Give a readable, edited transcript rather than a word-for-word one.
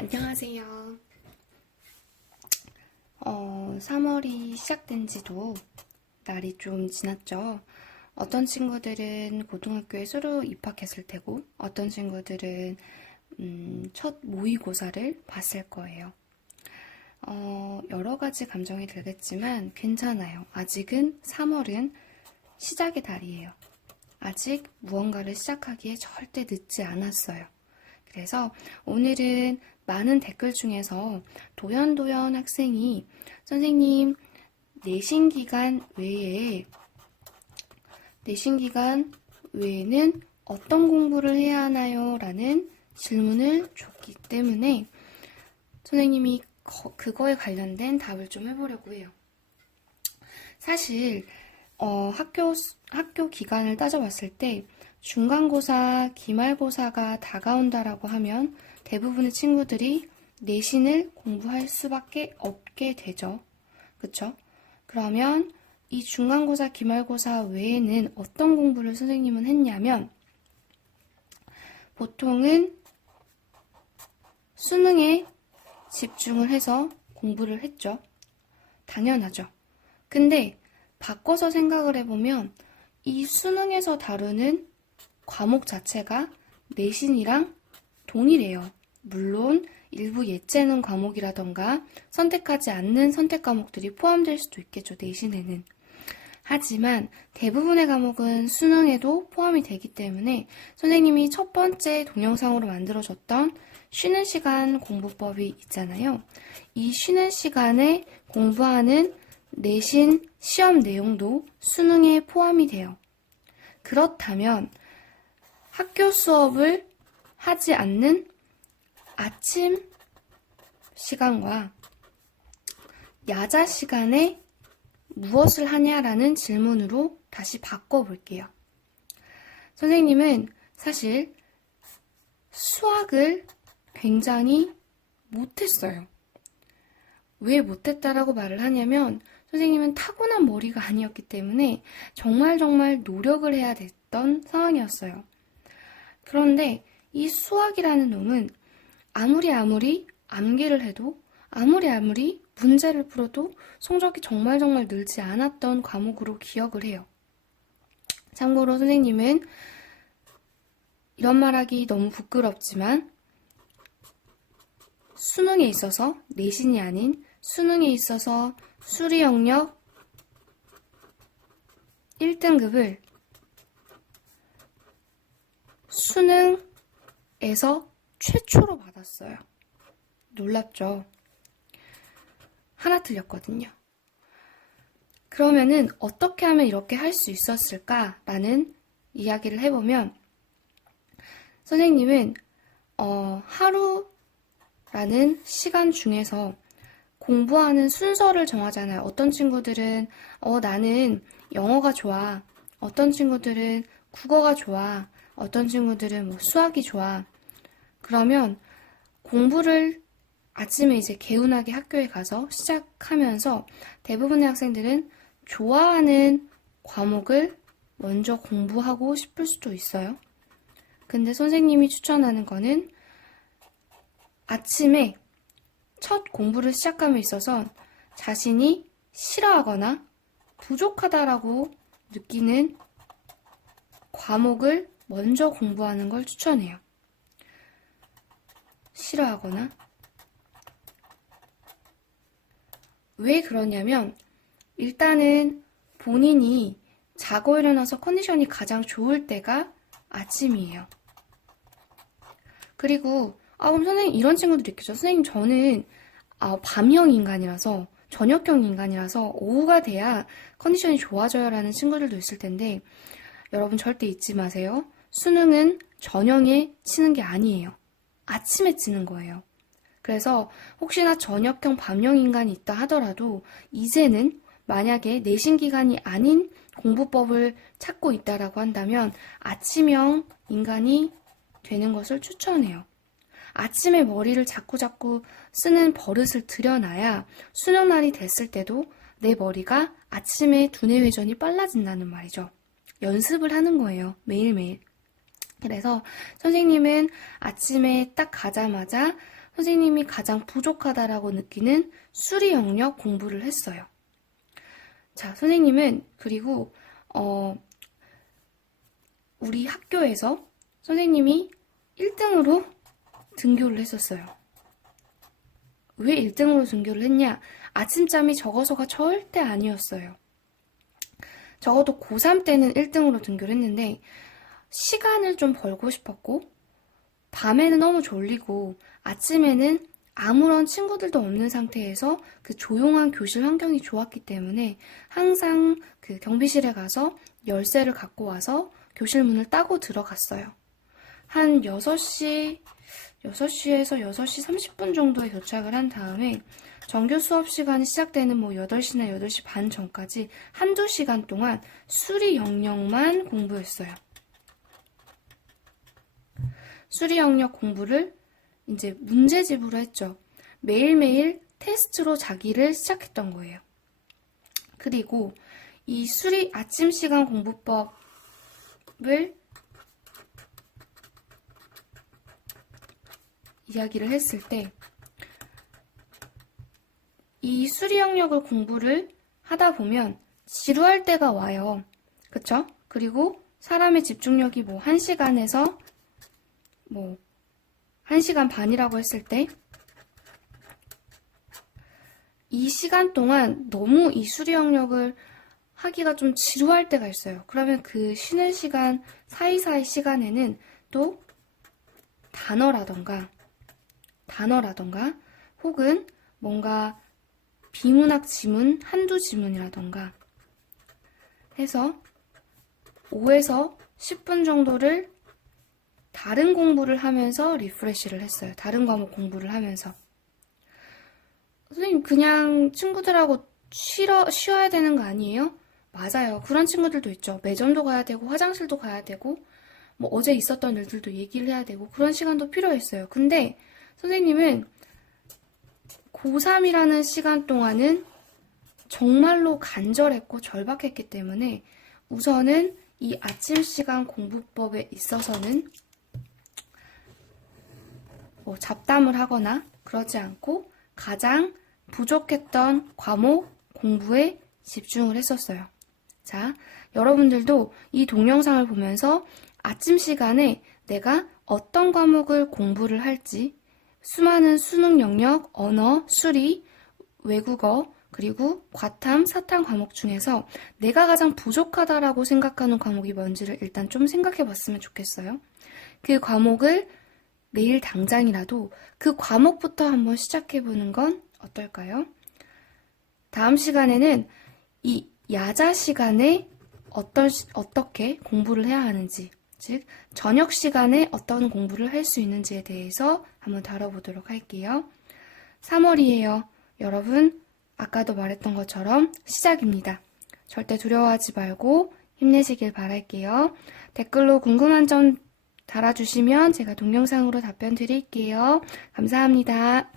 안녕하세요. 3월이 시작된 지도 날이 좀 지났죠. 어떤 친구들은 고등학교에 새로 입학했을 테고, 어떤 친구들은 첫 모의고사를 봤을 거예요. 여러 가지 감정이 들겠지만 괜찮아요. 아직은 3월은 시작의 달이에요. 아직 무언가를 시작하기에 절대 늦지 않았어요. 그래서 오늘은 많은 댓글 중에서 도연도연 학생이 선생님, 내신 기간 외에는 어떤 공부를 해야 하나요? 라는 질문을 줬기 때문에 선생님이 그거에 관련된 답을 좀 해보려고 해요. 사실 학교 기간을 따져봤을 때 중간고사, 기말고사가 다가온다라고 하면 대부분의 친구들이 내신을 공부할 수밖에 없게 되죠. 그쵸? 그러면 이 중간고사, 기말고사 외에는 어떤 공부를 선생님은 했냐면 보통은 수능에 집중을 해서 공부를 했죠. 당연하죠. 근데 바꿔서 생각을 해보면 이 수능에서 다루는 과목 자체가 내신이랑 동일해요. 물론 일부 예체능 과목이라던가 선택하지 않는 선택 과목들이 포함될 수도 있겠죠, 내신에는. 하지만 대부분의 과목은 수능에도 포함이 되기 때문에 선생님이 첫 번째 동영상으로 만들어줬던 쉬는 시간 공부법이 있잖아요. 이 쉬는 시간에 공부하는 내신 시험 내용도 수능에 포함이 돼요. 그렇다면 학교 수업을 하지 않는 아침 시간과 야자 시간에 무엇을 하냐라는 질문으로 다시 바꿔볼게요. 선생님은 사실 수학을 굉장히 못했어요. 왜 못했다라고 말을 하냐면 선생님은 타고난 머리가 아니었기 때문에 정말 노력을 해야 됐던 상황이었어요. 그런데 이 수학이라는 놈은 아무리 암기를 해도 아무리 문제를 풀어도 성적이 정말 늘지 않았던 과목으로 기억을 해요. 참고로 선생님은 이런 말하기 너무 부끄럽지만 수능에 있어서 내신이 아닌 수능에 있어서 수리 영역 1등급을 수능에서 최초로 받았어요. 놀랍죠? 하나 틀렸거든요. 그러면은 어떻게 하면 이렇게 할 수 있었을까라는 이야기를 해보면 선생님은 하루라는 시간 중에서 공부하는 순서를 정하잖아요. 어떤 친구들은 나는 영어가 좋아. 어떤 친구들은 국어가 좋아. 어떤 친구들은 수학이 좋아. 그러면 공부를 아침에 이제 개운하게 학교에 가서 시작하면서 대부분의 학생들은 좋아하는 과목을 먼저 공부하고 싶을 수도 있어요. 근데 선생님이 추천하는 거는 아침에 첫 공부를 시작함에 있어서 자신이 싫어하거나 부족하다라고 느끼는 과목을 먼저 공부하는 걸 추천해요. 싫어하거나. 왜 그러냐면 일단은 본인이 자고 일어나서 컨디션이 가장 좋을 때가 아침이에요. 그리고 그럼 선생님 이런 친구들이 있겠죠. 선생님 저는 밤형 인간이라서 저녁형 인간이라서 오후가 돼야 컨디션이 좋아져요 라는 친구들도 있을 텐데 여러분 절대 잊지 마세요. 수능은 저녁에 치는 게 아니에요. 아침에 치는 거예요. 그래서 혹시나 저녁형 밤형 인간이 있다 하더라도 이제는 만약에 내신 기간이 아닌 공부법을 찾고 있다라고 한다면 아침형 인간이 되는 것을 추천해요. 아침에 머리를 자꾸 쓰는 버릇을 들여놔야 수능날이 됐을 때도 내 머리가 아침에 두뇌 회전이 빨라진다는 말이죠. 연습을 하는 거예요. 매일매일. 그래서 선생님은 아침에 딱 가자마자 선생님이 가장 부족하다라고 느끼는 수리 영역 공부를 했어요. 자, 선생님은 그리고 우리 학교에서 선생님이 1등으로 등교를 했었어요. 왜 1등으로 등교를 했냐? 아침잠이 적어서가 절대 아니었어요. 적어도 고3 때는 1등으로 등교를 했는데 시간을 좀 벌고 싶었고 밤에는 너무 졸리고 아침에는 아무런 친구들도 없는 상태에서 그 조용한 교실 환경이 좋았기 때문에 항상 그 경비실에 가서 열쇠를 갖고 와서 교실 문을 따고 들어갔어요. 한 6시에서 6시 30분 정도에 도착을 한 다음에 정규 수업 시간이 시작되는 8시나 8시 반 전까지 한두 시간 동안 수리 영역만 공부했어요. 수리 영역 공부를 이제 문제집으로 했죠. 매일매일 테스트로 자기를 시작했던 거예요. 그리고 이 수리 아침 시간 공부법을 이야기를 했을 때 이 수리 영역을 공부를 하다 보면 지루할 때가 와요. 그쵸? 그리고 사람의 집중력이 1시간에서 1시간 반이라고 했을 때 이 시간 동안 너무 이 수리 영역을 하기가 좀 지루할 때가 있어요. 그러면 그 쉬는 시간 사이사이 시간에는 또 단어라던가 혹은 뭔가 비문학 지문 한두 지문이라던가 해서 5에서 10분 정도를 다른 공부를 하면서 리프레시를 했어요. 다른 과목 공부를 하면서. 선생님 그냥 친구들하고 쉬어야 되는 거 아니에요? 맞아요. 그런 친구들도 있죠. 매점도 가야 되고 화장실도 가야 되고 어제 있었던 일들도 얘기를 해야 되고 그런 시간도 필요했어요. 근데 선생님은 고3이라는 시간 동안은 정말로 간절했고 절박했기 때문에 우선은 이 아침 시간 공부법에 있어서는 잡담을 하거나 그러지 않고 가장 부족했던 과목 공부에 집중을 했었어요. 자, 여러분들도 이 동영상을 보면서 아침 시간에 내가 어떤 과목을 공부를 할지 수많은 수능 영역, 언어, 수리, 외국어, 그리고 과탐, 사탐 과목 중에서 내가 가장 부족하다라고 생각하는 과목이 뭔지를 일단 좀 생각해 봤으면 좋겠어요. 그 과목을 내일 당장이라도 그 과목부터 한번 시작해 보는 건 어떨까요? 다음 시간에는 이 야자 시간에 어떻게 공부를 해야 하는지, 즉 저녁 시간에 어떤 공부를 할 수 있는지에 대해서 한번 다뤄보도록 할게요. 3월이에요. 여러분, 아까도 말했던 것처럼 시작입니다. 절대 두려워하지 말고 힘내시길 바랄게요. 댓글로 궁금한 점 달아주시면 제가 동영상으로 답변 드릴게요. 감사합니다.